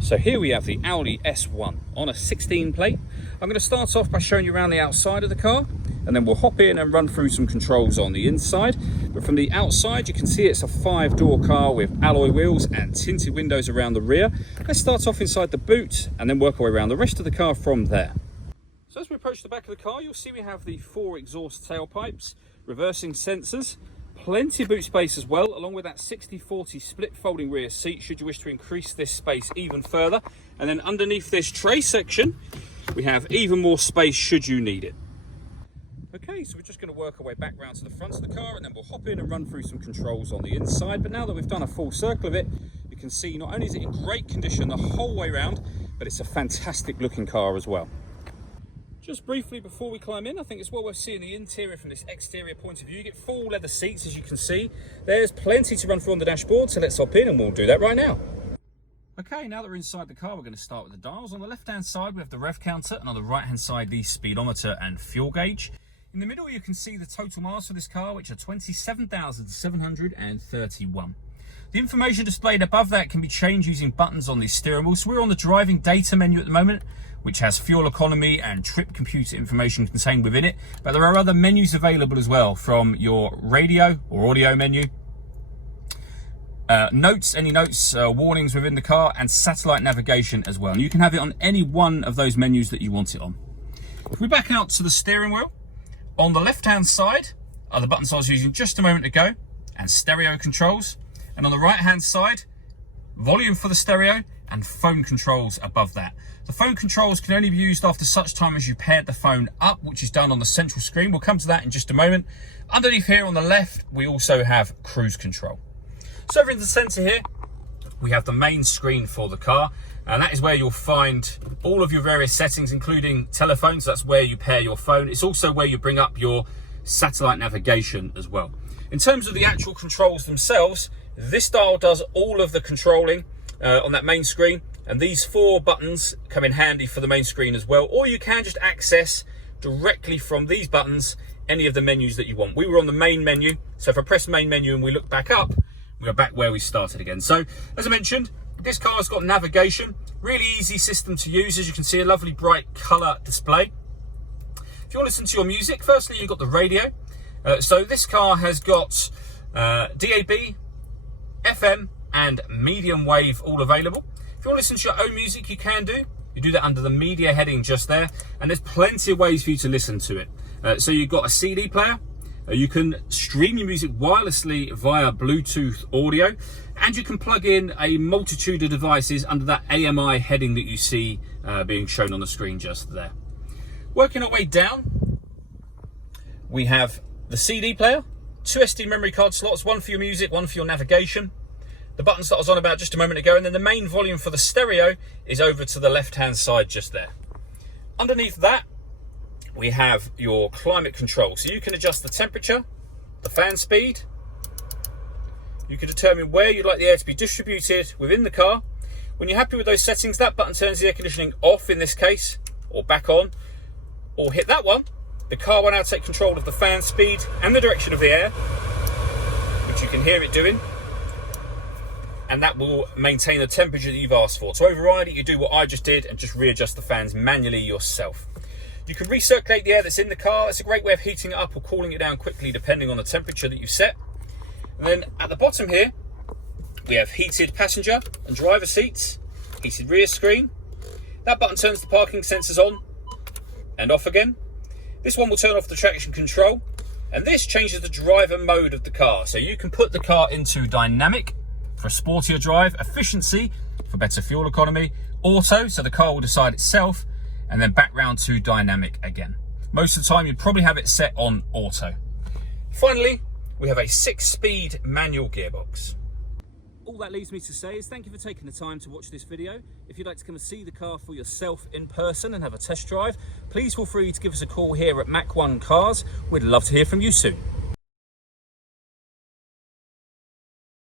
So here we have the Audi S1 on a 16 plate. I'm going to start off by showing you around the outside of the car, and then we'll hop in and run through some controls on the inside. But from the outside, you can see it's a 5-door car with alloy wheels and tinted windows around the rear. Let's start off inside the boot and then work our way around the rest of the car from there. So as we approach the back of the car, you'll see we have the 4 exhaust tailpipes, reversing sensors, plenty of boot space as well, along with that 60/40 split folding rear seat should you wish to increase this space even further. And then underneath this tray section, we have even more space should you need it. Okay, so we're just going to work our way back round to the front of the car, and then we'll hop in and run through some controls on the inside. But now that we've done a full circle of it, you can see not only is it in great condition the whole way round, but it's a fantastic looking car as well. Just briefly before we climb in, I think it's well worth seeing the interior from this exterior point of view. You get full leather seats, as you can see. There's plenty to run through on the dashboard, so let's hop in and we'll do that right now. Okay, now that we're inside the car, we're going to start with the dials. On the left-hand side, we have the rev counter, and on the right-hand side, the speedometer and fuel gauge. In the middle, you can see the total miles for this car, which are 27,731. The information displayed above that can be changed using buttons on the steering wheel. So we're on the driving data menu at the moment, which has fuel economy and trip computer information contained within it. But there are other menus available as well, from your radio or audio menu, notes, any notes, warnings within the car, and satellite navigation as well. And you can have it on any one of those menus that you want it on. If we back out to the steering wheel, on the left-hand side are the buttons I was using just a moment ago, and stereo controls. And on the right-hand side, volume for the stereo and phone controls above that. The phone controls can only be used after such time as you paired the phone up, which is done on the central screen. We'll come to that in just a moment. Underneath here on the left, we also have cruise control. So over in the center here, we have the main screen for the car, and that is where you'll find all of your various settings, including telephones. That's where you pair your phone. It's also where you bring up your satellite navigation as well. In terms of the actual controls themselves, this dial does all of the controlling on that main screen, and these 4 buttons come in handy for the main screen as well. Or you can just access directly from these buttons any of the menus that you want. We were on the main menu, so if I press main menu and we look back up, we're back where we started again. So as I mentioned, this car's got navigation, really easy system to use. As you can see, a lovely bright color display. If you want to listen to your music, firstly you've got the radio. So this car has got DAB, FM and medium wave all available. If you want to listen to your own music, you can do. You do that under the media heading just there, and there's plenty of ways for you to listen to it. So you've got a CD player. You can stream your music wirelessly via Bluetooth audio, and you can plug in a multitude of devices under that AMI heading that you see being shown on the screen just there. Working our way down, we have the CD player, 2 SD memory card slots, one for your music, one for your navigation, the buttons that I was on about just a moment ago, and then the main volume for the stereo is over to the left-hand side just there. Underneath that, we have your climate control. So you can adjust the temperature, the fan speed. You can determine where you'd like the air to be distributed within the car. When you're happy with those settings, that button turns the air conditioning off in this case, or back on, or hit that one. The car will now take control of the fan speed and the direction of the air, which you can hear it doing. And that will maintain the temperature that you've asked for. To override it, you do what I just did and just readjust the fans manually yourself. You can recirculate the air that's in the car. It's a great way of heating it up or cooling it down quickly depending on the temperature that you've set. And then at the bottom here, we have heated passenger and driver seats, heated rear screen. That button turns the parking sensors on and off again. This one will turn off the traction control, and this changes the driver mode of the car. So you can put the car into dynamic for a sportier drive, efficiency for better fuel economy, auto, so the car will decide itself, and then back round to dynamic again. Most of the time, you'd probably have it set on auto. Finally, we have a 6-speed manual gearbox. All that leaves me to say is thank you for taking the time to watch this video. If you'd like to come and see the car for yourself in person and have a test drive, please feel free to give us a call here at Mach 1 Cars. We'd love to hear from you soon.